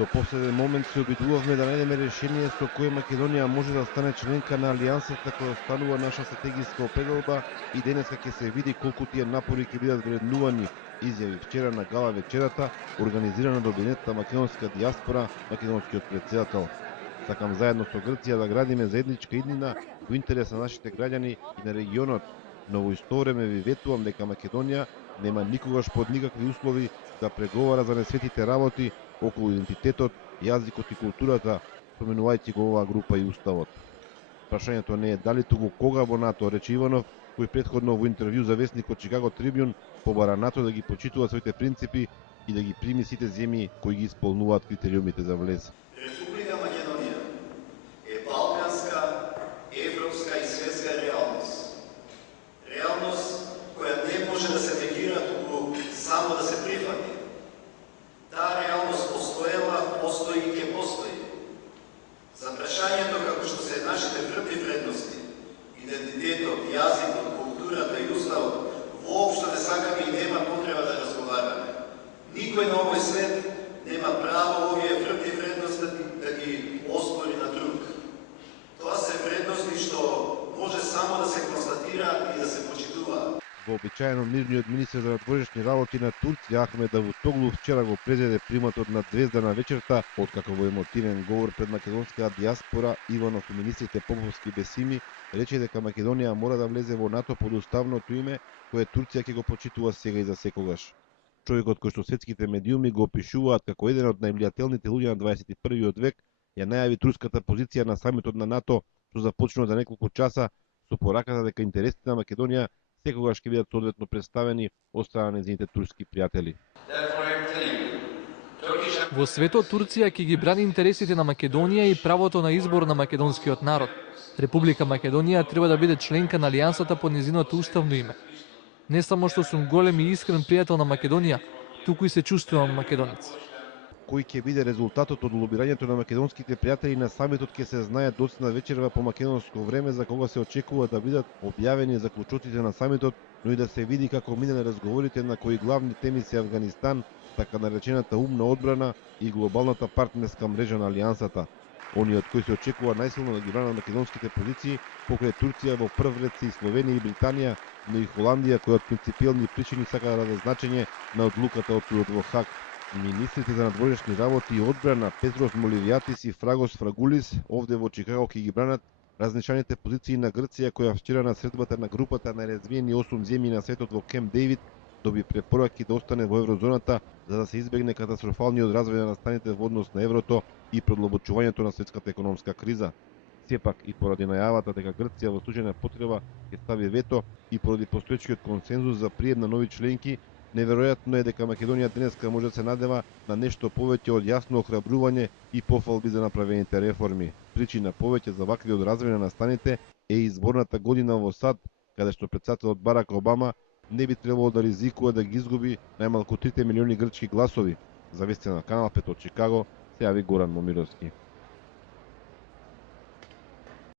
До последен момент се обидувавме да најдеме решение со кое Македонија може да стане членка на алијансата која останува наша стратегиска определба и денеска ќе се види колку тие напори ќе бидат вреднувани, изјави вчера на гала вечерата организирана од Обединетата македонска дијаспора, македонскиот претседател. Сакам заедно со Грција да градиме заедничка иднина во интерес на нашите граѓани и на регионот, но во исто време ви ветувам дека Македонија нема никогаш под никакви услови да преговара за несветите работи околу идентитетот, јазикот и културата, споменувајќи го оваа група и уставот. Прашањето не е дали туку кога во НАТО, рече Иванов, кој претходно во интервју за весникот Чикаго Трибјун побара НАТО да ги почитува своите принципи и да ги прими сите земји кои ги исполнуваат критериумите за влез. Република Македонија е балканска, европска и светска реалност. Реалност која не може да се негира, туку само да се прифати. Таа реалност постоела, постои и ќе постои. За прашањето како што се нашите врвни вредности, идентитетот, јазикот, културата и уставот, воопшто не сакаме и нема потреба да разговараме. Никој на овој свет нема право овие врвни вредности да ги оспори на друг. Тоа се вредности што може само да се констатира и да се почитува. Вообичаено мирниот министер за надворешни работи на Турција Ахмед Давутоглу вчера го презеде приматот на Звезда вечерта, откако во емотивен говор пред македонската дијаспора Иванов и министрите Поповски и Бесими рече дека Македонија мора да влезе во НАТО под уставното име кое Турција ќе го почитува сега и за секогаш. Човекот кој што светските медиуми го опишуваат како еден од највлијателните луѓе на 21 век, ја најави турската позиција на самитот на НАТО што започнува за неколку часа со пораката дека интересите на Македонија секогаш ќе бидат соодветно представени од страна на нејзините турски пријатели. Во светот Турција ќе ги брани интересите на Македонија и правото на избор на македонскиот народ. Република Македонија треба да биде членка на алијансата по нејзиното уставно име. Не само што сум голем и искрен пријател на Македонија, туку и се чувствувам македонец. Кој ќе биде резултатот од лобирањето на македонските пријатели на самитот ќе се знае доцна вечерва по македонско време, за кога се очекува да бидат објавени заклучоците на самитот, но и да се види како минале разговорите на кои главни теми се Авганистан, така наречената умна одбрана и глобалната партнерска мрежа на алијансата. Оние од кои се очекува најсилно да ги бранат македонските позиции, покрај Турција во прв ред се и Словенија и Британија, но и Холандија која од принципиелни причини сака да даде значење на одлуката од судот во Хаг. Министрите за надворешни работи и одбрана Петрос Моливијатис и Фрагос Фрагулис овде во Чикаго ќе ги бранат разнишаните позиции на Грција која вчера на средбата на групата на развиени 8 земји на светот во Кемп Дејвид доби препораки да остане во еврозоната за да се избегне катастрофалниот развој на настаните во однос на еврото и продлабочувањето на светската економска криза. Сепак и поради најавата дека Грција во случај на потреба ќе стави вето и поради постоечкиот консензус за прием на нови членки, неверојатно е дека Македонија денеска може да се надева на нешто повеќе од јасно охрабрување и пофалби за направените реформи. Причина повеќе за ваквиот развој на настаните е изборната година во САД, каде што претседателот Барак Обама не би требало да ризикува да ги изгуби најмалку 3 милиони грчки гласови. За вести на Канал 5 од Чикаго се јави Горан Момировски.